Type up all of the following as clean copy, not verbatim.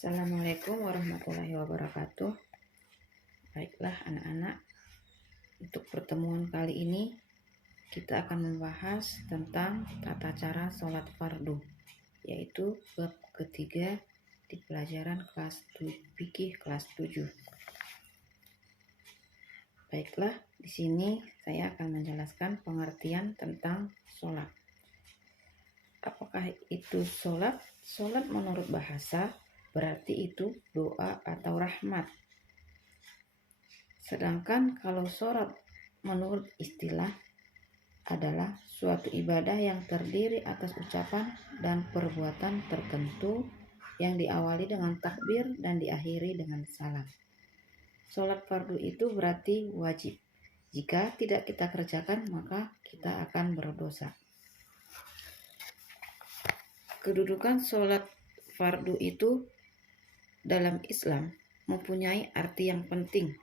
Assalamualaikum warahmatullahi wabarakatuh. Baiklah anak-anak, untuk pertemuan kali ini kita akan membahas tentang tata cara sholat fardu, yaitu bab ketiga di pelajaran kelas fikih kelas 7. Baiklah, di sini saya akan menjelaskan pengertian tentang sholat. Apakah itu sholat? Sholat menurut bahasa berarti itu doa atau rahmat. Sedangkan kalau sholat menurut istilah adalah suatu ibadah yang terdiri atas ucapan dan perbuatan tertentu yang diawali dengan takbir dan diakhiri dengan salam. Sholat fardu itu berarti wajib. Jika tidak kita kerjakan maka kita akan berdosa. Kedudukan sholat fardu itu dalam Islam mempunyai arti yang penting.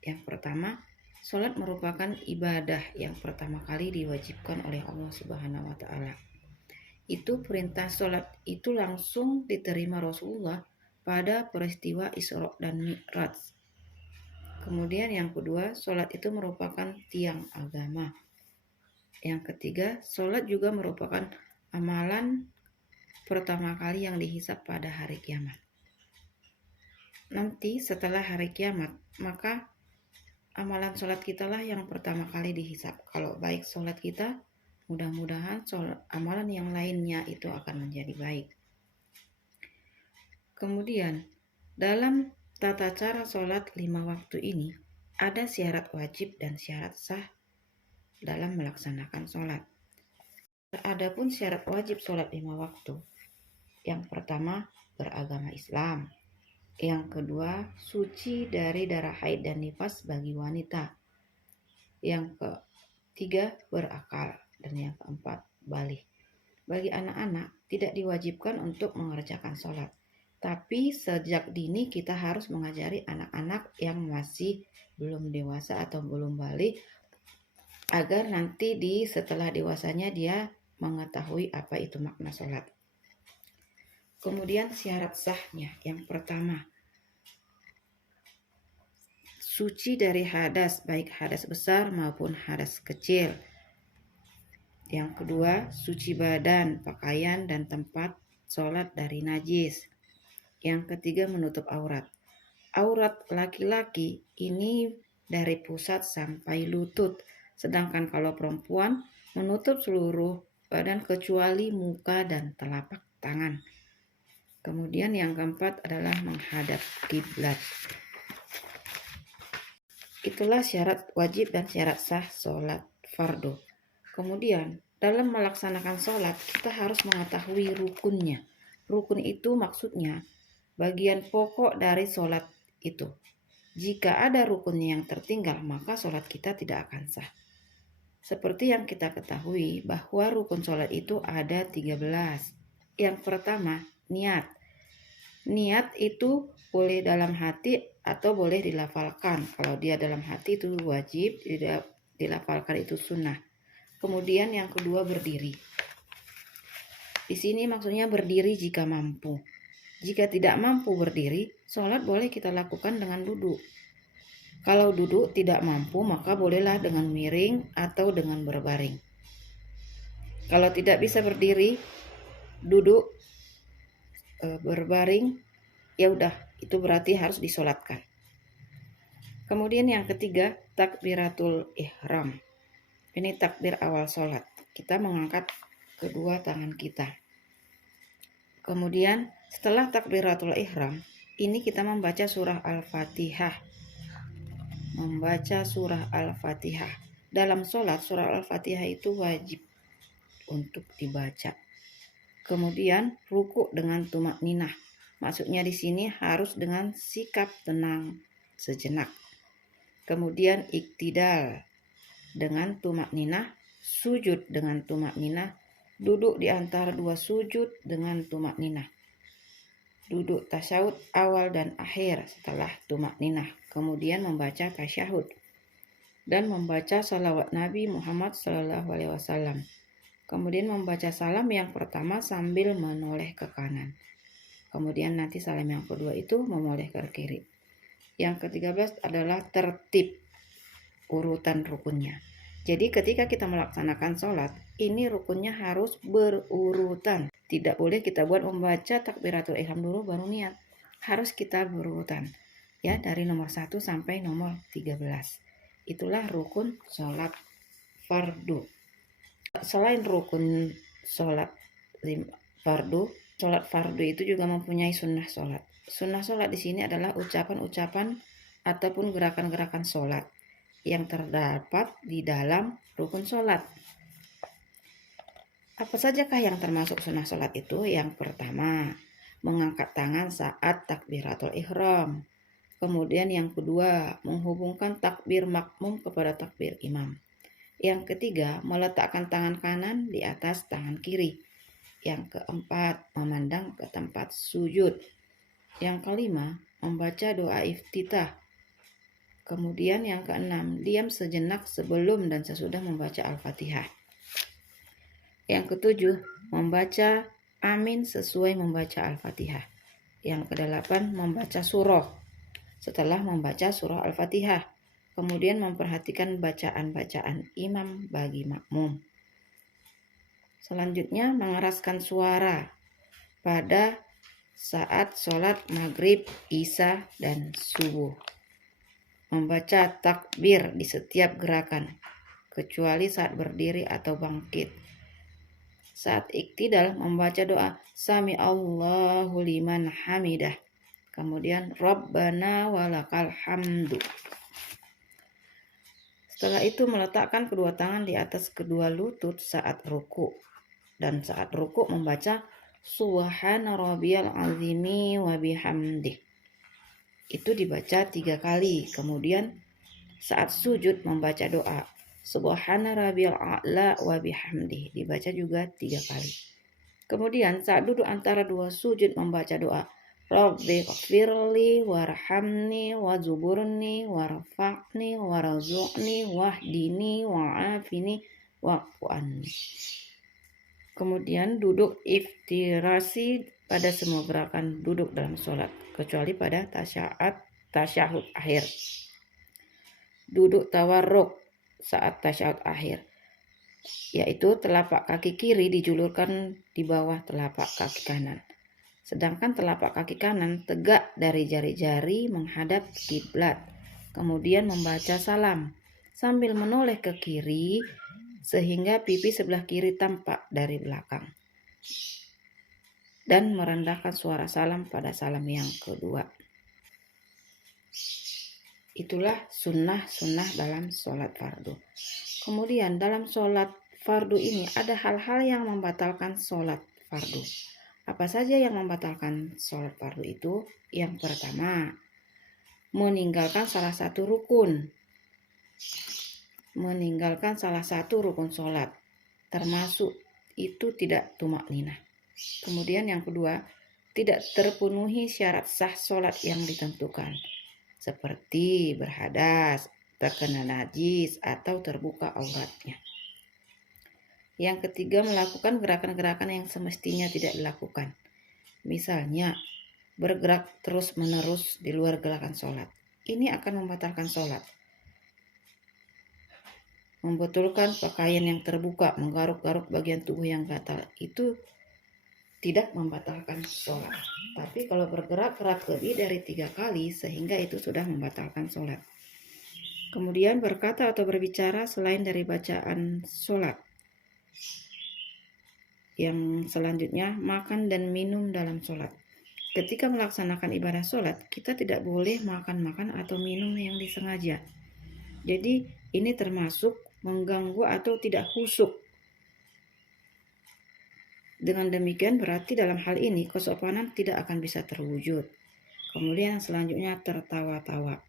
Yang pertama, sholat merupakan ibadah yang pertama kali diwajibkan oleh Allah Subhanahu wa Ta'ala. Itu perintah sholat itu langsung diterima Rasulullah pada peristiwa Isra dan Mi'raj. Kemudian yang kedua, sholat itu merupakan tiang agama. Yang ketiga, sholat juga merupakan amalan pertama kali yang dihisab pada hari kiamat. Nanti setelah hari kiamat, maka amalan sholat kita lah yang pertama kali dihisab. Kalau baik sholat kita, mudah-mudahan amalan yang lainnya itu akan menjadi baik. Kemudian, dalam tata cara sholat 5 waktu ini, ada syarat wajib dan syarat sah dalam melaksanakan sholat. Adapun syarat wajib sholat 5 waktu, yang pertama beragama Islam. Yang kedua, suci dari darah haid dan nifas bagi wanita. Yang ketiga, berakal. Dan yang keempat, baligh. Bagi anak-anak, tidak diwajibkan untuk mengerjakan sholat. Tapi sejak dini kita harus mengajari anak-anak yang masih belum dewasa atau belum baligh, agar nanti setelah dewasanya dia mengetahui apa itu makna sholat. Kemudian syarat sahnya, yang pertama, suci dari hadas, baik hadas besar maupun hadas kecil. Yang kedua, suci badan, pakaian dan tempat sholat dari najis. Yang ketiga, menutup aurat. Aurat laki-laki ini dari pusat sampai lutut, sedangkan kalau perempuan menutup seluruh badan kecuali muka dan telapak tangan. Kemudian yang keempat adalah menghadap kiblat. Itulah syarat wajib dan syarat sah sholat fardu. Kemudian dalam melaksanakan sholat kita harus mengetahui rukunnya. Rukun itu maksudnya bagian pokok dari sholat itu. Jika ada rukunnya yang tertinggal maka sholat kita tidak akan sah. Seperti yang kita ketahui bahwa rukun sholat itu ada 13. Yang pertama, niat. Niat itu boleh dalam hati atau boleh dilafalkan. Kalau dia dalam hati itu wajib, dilafalkan itu sunnah. Kemudian yang kedua, berdiri. Di sini maksudnya berdiri jika mampu. Jika tidak mampu berdiri, sholat boleh kita lakukan dengan duduk. Kalau duduk tidak mampu, maka bolehlah dengan miring atau dengan berbaring. Kalau tidak bisa berdiri, duduk, berbaring, ya udah, itu berarti harus disolatkan. Kemudian yang ketiga, takbiratul ihram. Ini takbir awal sholat. Kita mengangkat kedua tangan kita. Kemudian setelah takbiratul ihram, ini kita membaca surah Al-Fatihah. Dalam sholat, surah Al-Fatihah itu wajib untuk dibaca. Kemudian ruku dengan tumakninah. Maksudnya di sini harus dengan sikap tenang sejenak. Kemudian iktidal dengan tumakninah, sujud dengan tumakninah, duduk di antara dua sujud dengan tumakninah. Duduk tasyahud awal dan akhir setelah tumakninah. Kemudian membaca tasyahud dan membaca salawat Nabi Muhammad SAW. Kemudian membaca salam yang pertama sambil menoleh ke kanan. Kemudian nanti salam yang kedua itu menoleh ke kiri. Yang ke-13 adalah tertib urutan rukunnya. Jadi ketika kita melaksanakan sholat, ini rukunnya harus berurutan. Tidak boleh kita buat membaca takbiratul ihram dulu baru niat. Harus kita berurutan. Ya, dari nomor 1 sampai nomor 13. Itulah rukun sholat fardu. Selain rukun sholat fardu, sholat fardu itu juga mempunyai sunnah sholat. Sunnah sholat di sini adalah ucapan-ucapan ataupun gerakan-gerakan sholat yang terdapat di dalam rukun sholat. Apa sajakah yang termasuk sunnah sholat itu? Yang pertama, mengangkat tangan saat takbiratul ihram. Kemudian yang kedua, menghubungkan takbir makmum kepada takbir imam. Yang ketiga, meletakkan tangan kanan di atas tangan kiri. Yang keempat, memandang ke tempat sujud. Yang kelima, membaca doa iftitah. Kemudian yang keenam, diam sejenak sebelum dan sesudah membaca Al-Fatihah. Yang ketujuh, membaca amin sesuai membaca Al-Fatihah. Yang kedelapan, membaca surah setelah membaca surah Al-Fatihah. Kemudian memperhatikan bacaan-bacaan imam bagi makmum. Selanjutnya, mengeraskan suara pada saat sholat maghrib, isya, dan subuh. Membaca takbir di setiap gerakan, kecuali saat berdiri atau bangkit. Saat iktidal, membaca doa Sami Allahu liman hamidah. Kemudian Rabbana walakal hamdu. Setelah itu meletakkan kedua tangan di atas kedua lutut saat ruku. Dan saat ruku membaca Subhana rabbiyal azimi wa bihamdih. Itu dibaca 3 kali. Kemudian saat sujud membaca doa Subhana rabbiyal a'la wa bihamdih. Dibaca juga 3 kali. Kemudian saat duduk antara dua sujud membaca doa Rabbi ghfirli warhamni wazuburni warfa'ni warzuqni wahdini wa'afini wa'fu anni. Kemudian duduk iftirasi pada semua gerakan duduk dalam sholat, kecuali pada tasyahud akhir. Duduk tawarruk saat tasyahud akhir, yaitu telapak kaki kiri dijulurkan di bawah telapak kaki kanan. Sedangkan telapak kaki kanan tegak dari jari-jari menghadap kiblat. Kemudian membaca salam sambil menoleh ke kiri sehingga pipi sebelah kiri tampak dari belakang. Dan merendahkan suara salam pada salam yang kedua. Itulah sunnah-sunnah dalam sholat fardu. Kemudian dalam sholat fardu ini ada hal-hal yang membatalkan sholat fardu. Apa saja yang membatalkan sholat fardu itu? Yang pertama, meninggalkan salah satu rukun. Meninggalkan salah satu rukun sholat, termasuk itu tidak tumakninah. Kemudian yang kedua, tidak terpenuhi syarat sah sholat yang ditentukan, seperti berhadas, terkena najis, atau terbuka auratnya. Yang ketiga, melakukan gerakan-gerakan yang semestinya tidak dilakukan. Misalnya, bergerak terus-menerus di luar gerakan sholat. Ini akan membatalkan sholat. Membetulkan pakaian yang terbuka, menggaruk-garuk bagian tubuh yang gatal, itu tidak membatalkan sholat. Tapi kalau bergerak-gerak lebih dari 3 kali, sehingga itu sudah membatalkan sholat. Kemudian berkata atau berbicara selain dari bacaan sholat. Yang selanjutnya, makan dan minum dalam sholat. Ketika melaksanakan ibadah sholat, kita tidak boleh makan atau minum yang disengaja. Jadi ini termasuk mengganggu atau tidak khusyuk. Dengan demikian berarti dalam hal ini kesopanan tidak akan bisa terwujud. Kemudian selanjutnya tertawa-tawa.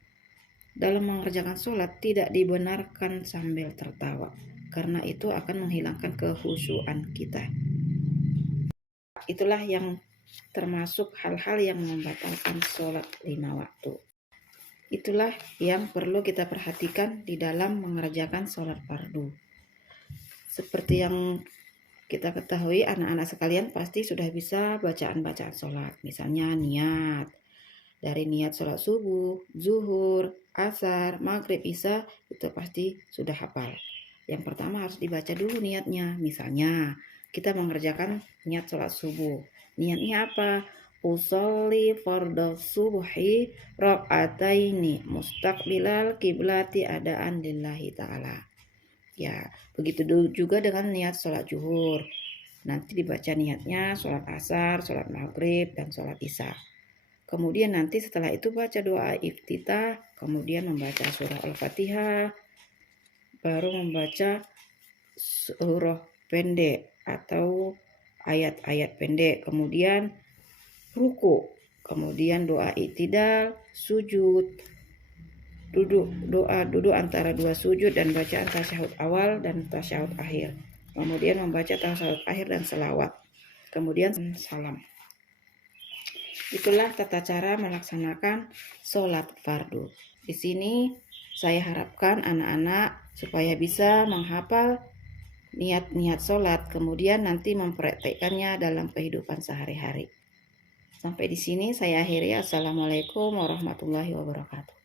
Dalam mengerjakan sholat tidak dibenarkan sambil tertawa, karena itu akan menghilangkan kekhusyuan kita. Itulah yang termasuk hal-hal yang membatalkan sholat 5 waktu. Itulah yang perlu kita perhatikan di dalam mengerjakan sholat fardu. Seperti yang kita ketahui anak-anak sekalian pasti sudah bisa bacaan-bacaan sholat. Misalnya niat. Dari niat sholat subuh, zuhur, asar, maghrib, isya, itu pasti sudah hafal. Yang pertama harus dibaca dulu niatnya. Misalnya kita mengerjakan niat sholat subuh. Niatnya apa? Usolli fardhu subuhi rakaataini mustaqbilal kiblati adaan lillahi ta'ala. Ya, begitu juga dengan niat sholat zuhur. Nanti dibaca niatnya sholat asar, sholat maghrib, dan sholat isya. Kemudian nanti setelah itu baca doa iftitah, kemudian membaca surah Al-Fatihah, baru membaca surah pendek atau ayat-ayat pendek, kemudian ruku, kemudian doa i'tidal, sujud, duduk antara dua sujud dan bacaan tasyahud awal dan tasyahud akhir. Kemudian membaca tasyahud akhir dan selawat. Kemudian salam. Itulah tata cara melaksanakan sholat fardu. Di sini saya harapkan anak-anak supaya bisa menghafal niat-niat sholat, kemudian nanti mempraktekkannya dalam kehidupan sehari-hari. Sampai di sini saya akhiri. Assalamualaikum warahmatullahi wabarakatuh.